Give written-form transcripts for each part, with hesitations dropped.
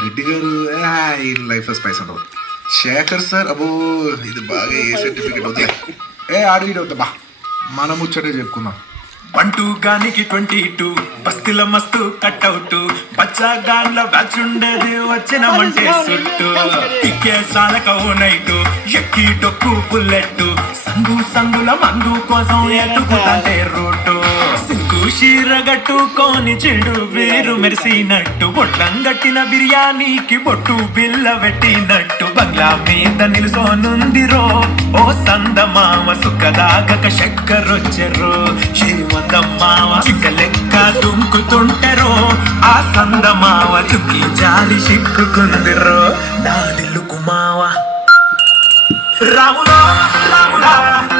రెడ్డి గారు ఈ లైఫ్ లో స్పైస్ ఉండవు. శేఖర్ సార్ అబ్బో ఇది బాగా ఏ సర్టిఫికెట్ అవుతుంది ఆడు అవుతా బా మనం ముచ్చటే చెప్పుకుందాం. 1-2 22 బస్తిల మస్తు కట్అవుట్ బచ్చా గాన్ల బ్యాచ్ ఉండేది వచ్చినమంటే సుట్టు ఇక్కే సాలక ఓ నైటు ఎక్కి డొక్కు బుల్లెట్ సందుల మందు కోసం ఎత్తుకుతాంటే రూటు సింకు షీరగట్టుకోని చెడు వేరు మెరిసినట్టు బొట్లం గట్టిన బిర్యానీకి బొట్టు బిల్ల పెట్టినట్టు బంగ్లా మీద నిలుసోనుందిరో ఓ సందమామ సుఖదాగక చక్కరొచ్చెరో శ్రీమందమ్మావ చిక్క లెక్క దుంకుతుంటెరో ఆ సందమావ చుక్కి జాలి సిక్కుకుందిరో నాదిల్లు కుమావ రాములో రాములా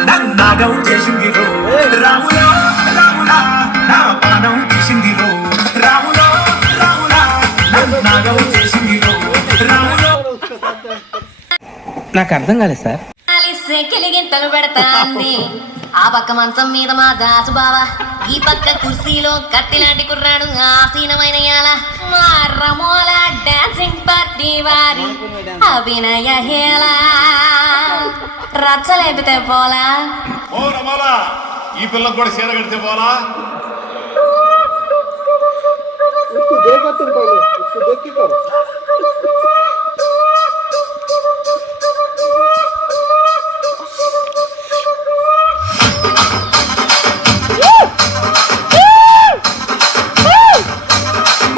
నన్నాగం చేసిందిరో రాములో రాములా నా పానం తీసిందిరో రాములో రాములా నన్నాగం చేసిందిరో రాములో. నాకు అర్థం కాలేదు సార్. గిలిగింతలు పెడతాంది ఆ పక్క మంచం మీద మా దాసు బావా, ఈ పక్క కుర్సీలో కత్తిలాంటి కుర్రాడు ఆసీనమైన మా రమోల డాన్సింగ్ పార్టీ వారి అభినయ హేళా రచ్చలేపితే పోలా. ఓ రమోలా ఈ పిల్లకు కూడా చీర కడితే పోలా.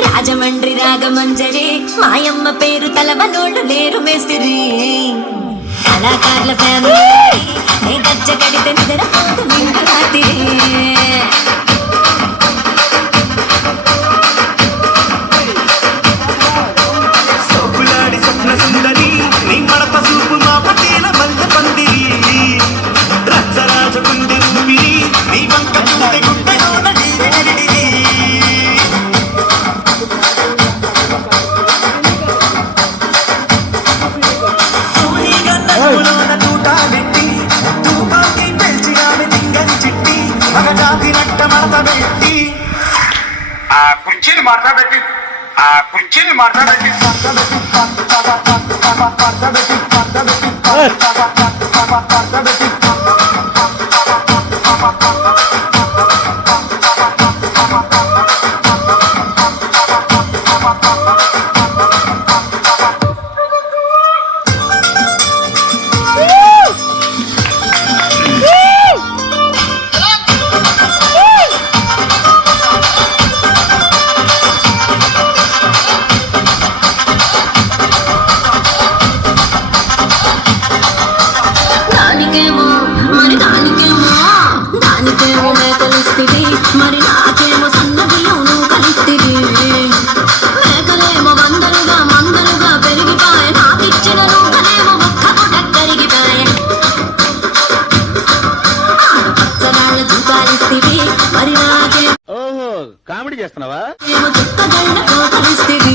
రాజమండ్రి రాగమంజరి మాయమ్మ పేరు తలవనోళ్ళు లేరు మేస్తిరి కళాకారుల ఫ్యామిలీ గజ్జ కడితే నిద్రపోతు నిండు రాత్రి సోపులాడి స్వప్న సుందరి నీ మడత చూపు మా పటేల బంద పందిరి రచ్చరాజ కుంది రూపిరి నీ వంక చూస్తే గుండెలోన కుర్చీని మాట్లాడబెట్టి మరి నాకేమో సన్నదిలోను కలిస్తిరి మేకలేమో మందలుగా పెరిగిపాయ నాకిచ్చిన నూకనేమో ఒక్క పూట కరిగిపాయ పచ్చగాళ్ళ చూపాలిస్తివి మరి నాకేమో కామెడీ చేస్తున్నావా చుక్కగళ్ళ కోపలిస్తివి